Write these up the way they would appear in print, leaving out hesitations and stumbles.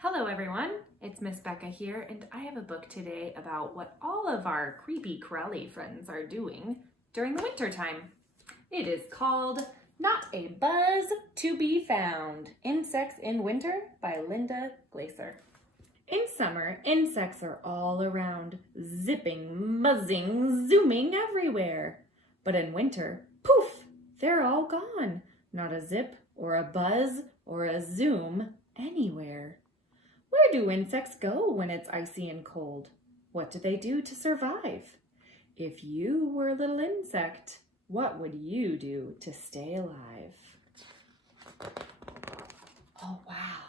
Hello everyone, it's Miss Becca here, and I have a book today about what all of our creepy crawly friends are doing during the winter time. It is called Not a Buzz to Be Found, Insects in Winter by Linda Glaser. In summer, insects are all around, zipping, buzzing, zooming everywhere. But in winter, poof, they're all gone. Not a zip or a buzz or a zoom anywhere. Where do insects go when it's icy and cold? What do they do to survive? If you were a little insect, what would you do to stay alive? Oh, wow.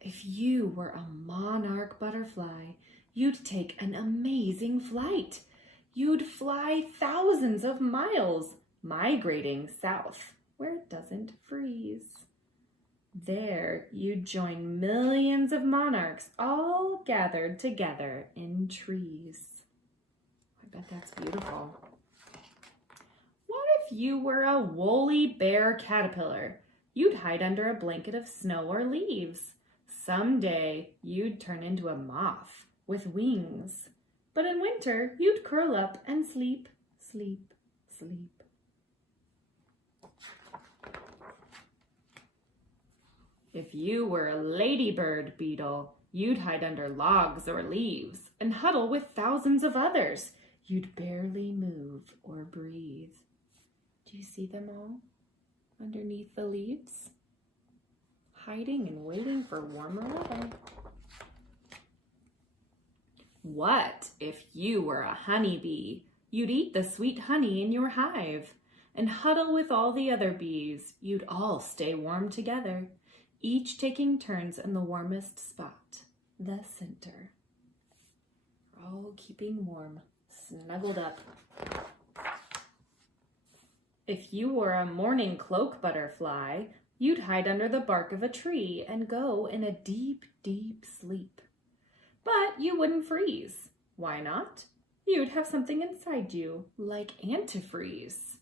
If you were a monarch butterfly, you'd take an amazing flight. You'd fly thousands of miles, migrating south where it doesn't freeze. There, you'd join millions of monarchs all gathered together in trees. I bet that's beautiful. What if you were a woolly bear caterpillar? You'd hide under a blanket of snow or leaves. Someday, you'd turn into a moth with wings. But in winter, you'd curl up and sleep, sleep, sleep. If you were a ladybird beetle, you'd hide under logs or leaves and huddle with thousands of others. You'd barely move or breathe. Do you see them all underneath the leaves? Hiding and waiting for warmer weather. What if you were a honeybee? You'd eat the sweet honey in your hive and huddle with all the other bees. You'd all stay warm together, each taking turns in the warmest spot, the center. We're all keeping warm, snuggled up. If you were a morning cloak butterfly, you'd hide under the bark of a tree and go in a deep, deep sleep. But you wouldn't freeze. Why not? You'd have something inside you, like antifreeze.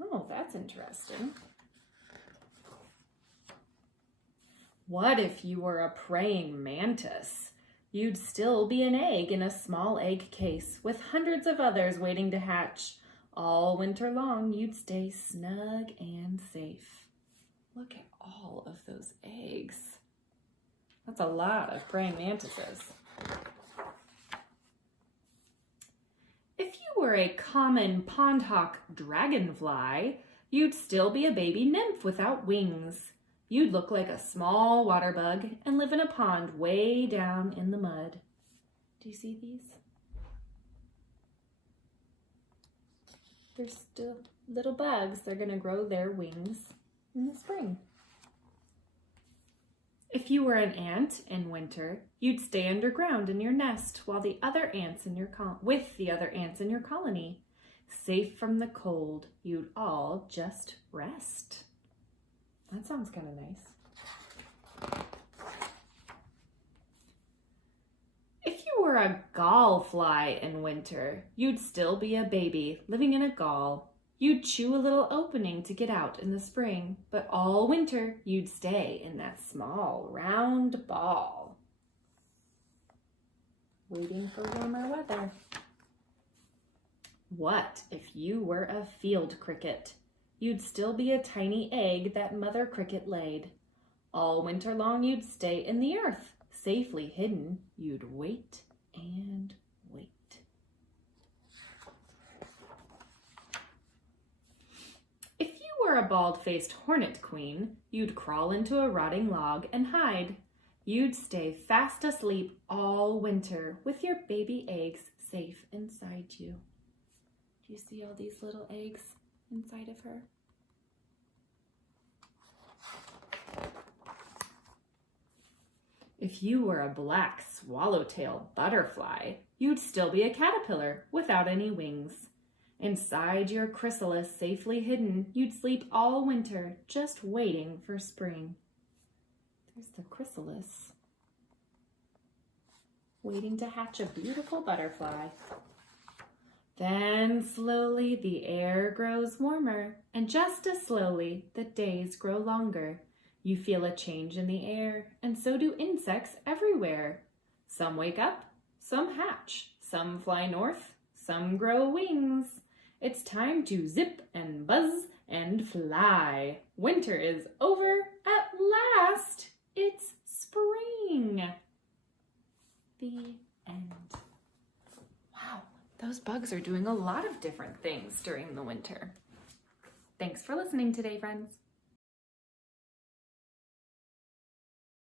Oh, that's interesting. What if you were a praying mantis? You'd still be an egg in a small egg case with hundreds of others waiting to hatch. All winter long, you'd stay snug and safe. Look at all of those eggs. That's a lot of praying mantises. If you were a common pondhawk dragonfly, you'd still be a baby nymph without wings. You'd look like a small water bug and live in a pond way down in the mud. Do you see these? They're still little bugs. They're going to grow their wings in the spring. If you were an ant in winter, you'd stay underground in your nest while the other ants in your with the other ants in your colony. Safe from the cold, you'd all just rest. That sounds kind of nice. If you were a gallfly in winter, you'd still be a baby living in a gall. You'd chew a little opening to get out in the spring, but all winter you'd stay in that small round ball, waiting for warmer weather. What if you were a field cricket? You'd still be a tiny egg that mother cricket laid. All winter long you'd stay in the earth, safely hidden. You'd wait and wait. If you were a bald-faced hornet queen, you'd crawl into a rotting log and hide. You'd stay fast asleep all winter with your baby eggs safe inside you. Do you see all these little eggs inside of her? If you were a black swallowtail butterfly, you'd still be a caterpillar without any wings. Inside your chrysalis safely hidden, you'd sleep all winter just waiting for spring. There's the chrysalis, waiting to hatch a beautiful butterfly. Then slowly the air grows warmer, and just as slowly the days grow longer. You feel a change in the air, and so do insects everywhere. Some wake up, some hatch, some fly north, some grow wings. It's time to zip and buzz and fly. Winter is over at last. It's spring. The end. Wow, those bugs are doing a lot of different things during the winter. Thanks for listening today, friends.